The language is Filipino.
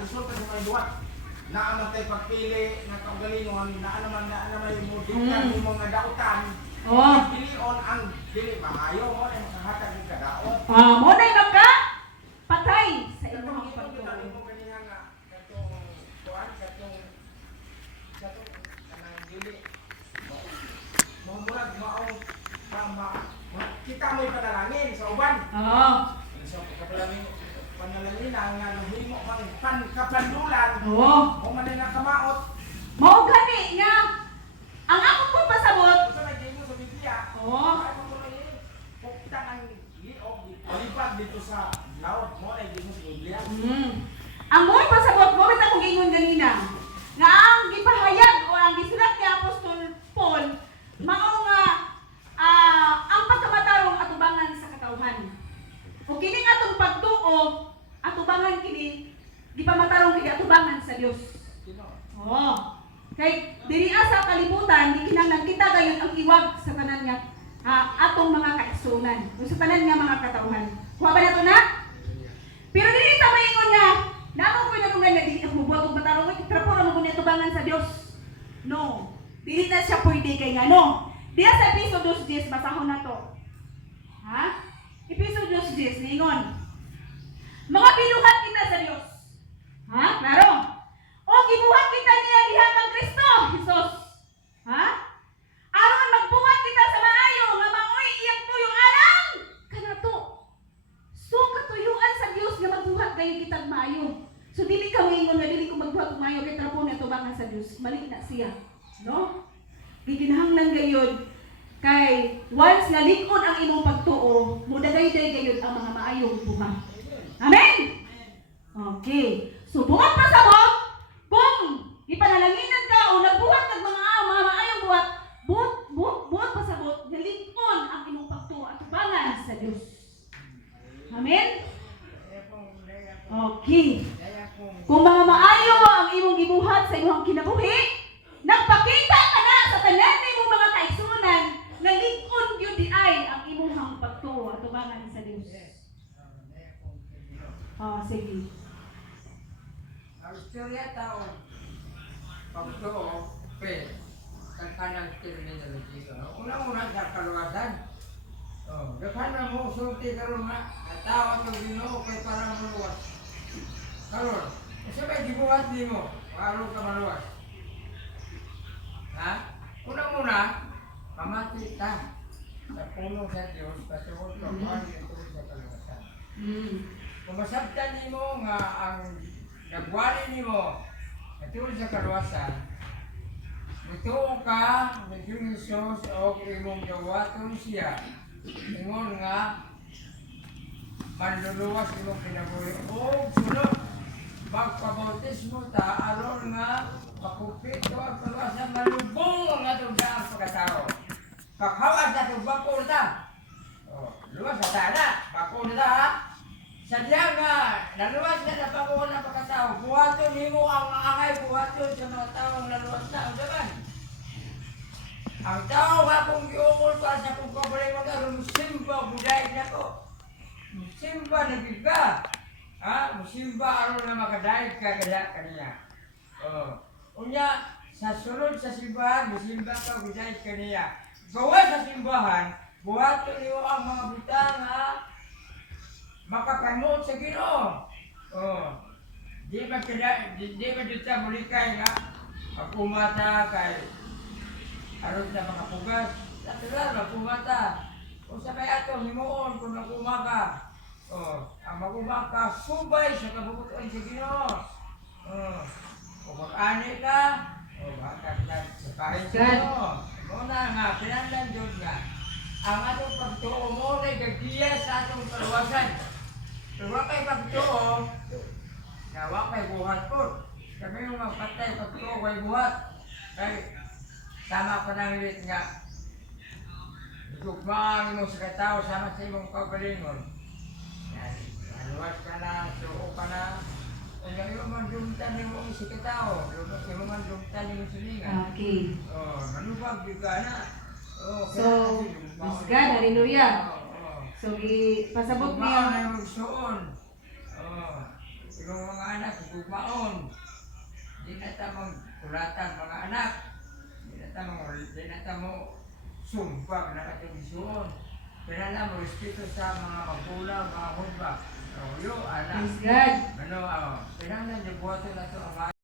alisol ka sa may buhat. Naaman tayo pagpili, nakaugalingon, naanaman yung mudikan yung mga dautan. Pilion ang dili maayo mo na makahatag ng kadaot. Mo na yung ka? Patay sa imong pagtuo. Mo kanina nga, katong kuan, katong kanang dili. Mumurag maong kita mo'y panalangin sa uban. So, panalangin na nga nahimo kang kapandulan. O man na kamaot. Mao gani nga ang ako po pasabot. Sa naging mo sa Biblia. Ay mo na ini. Pukta ang liog palipad dito sa laot mo ay dito sa Biblia. Ang mo pasabot mo kita kung ingon ganina. Nga ang gipahayag o ang gisulat ni Apostol Paul mao nga ang pagkamatarong atubangan sa katawhan. O kini atong pagtuo atubangan kini di pa matarong kini atubangan sa Dios. Kay diri sa kalibutan di kinahanglan kita gayon ang iwag sa tanan nga atong mga kaigsunan o sa tanan nga mga katawhan. Kuha ba nato na? Pero dili ta maingon nga namo ko na kung nga di mo buhat og matarong pero po mo ni atubangan sa Dios. No. Dili na siya pwede kay ngano. Diya sa episode 2:10 basahon nato. Episode 2:10 ningon. Mga binuhat kita sa Dios. Klaro. O gibuhat kita niya diha kang Kristo, Jesus. Aron magbuhat kita sa maayo nga maoy iyang tuyo alang kanato. So katuyuan sa Dios nga magbuhat kayo kitag maayo. So dili ka moingon nga dili ko magbuhat og maayo kay trapo na tubangan sa Dios. Mali na siya, no? Gikinahanglan gayud kay once nga lig-on ang imong pagtuo, mudagay-day gayud ang mga maayong buhat. Amen. Okay. So buhat pa sa mo kung ipanalaginan ka o nagbuhat kag mga maayong buhat, buhat pa sa bot, lig-on ang imong pagtuo at tubangan sa Dios. Amen. Okay. Kung mga maayo ang imong gibuhat sa imong kinabuhi, nagpakita ka na sa tanan nimong mga kaigsunan nga lig-on gyud di ay ang imong pagtuo at tubangan sa Dios. Sige. Ang istorya tao pagtuo sa kanang terminology. Unang-una sa kaluwasan. Dapat na mo sulti karon nga tao ang Ginoo kay para maluwas. Karon, sabay gibuhat nimo, aron ka maluwas. Unang-una, pamati ta sa puno sa Dios patuod ka ito sa kaluwasan. Kung masabtan nimo nga ang nagwali nimo patuod sa kaluwasan, mutuo ka ng Jesus o imong gawaton siya. Ingon nga manluluwas imong kinabuhi o sunod magpabautismo ta aron nga makupito ang kaluwasan malubong ang atong daang pagkatao. Paghawas na itong bakor ta. Luwas na sana. Bakor na ta. Sadya nga, naluwas na na bakor na pagkatao. Buhaton nimo ang angay buhaton sa mga taong naluwas na. Ang daman. Ang tao nga kung giukol pa sa kung kabalay mag-aron, musimba, buday na ko. Musimba na giga. Musimba aron na makadahig ka kaniya. Unya, sa sunod sa simbahan, musimba ka buday kaniya. Gawa sa simbahan, buhaton niyo ang mga butang makapanuot sa Ginoo. Di ba dito muli kay nga pagkumata kay aron sa mga pugas. Natural, magkumata. O sabay ato, himuon kung magkumaka. Ang magkumaka, subay sa kabukutuan sa Ginoo. O mag-ani ka, baka sa kahit sa Ginoo. Muna nga, pinandan doon nga. Ang atong pagtuo mo na gagiya sa atong kaluwasan. Pero wakay pagtuo, na wakay buhat po. Kami yung magpatay pagtuo kay buhat. Kay sama pa ng ilit nga. Tugmaan mo sa katao sama sa imong kaugalingon. Maluwas ka na, suo ka na. Kung yung mandumtan ni mo si katao, yung mandumtan ni mo siningan. Okay. Manubag juga na. So, praise God, hallelujah. So, pasabot niya. na yung magsuon. Yung mga anak, gugmaon. Di na tamang kulatan mga anak. Di na tamang sumpag na katulisoon. Kailangan mo respeto sa mga magulang, mga hudba. So, yun, anak. Praise God. Kailangan niyo buhatin na ito ang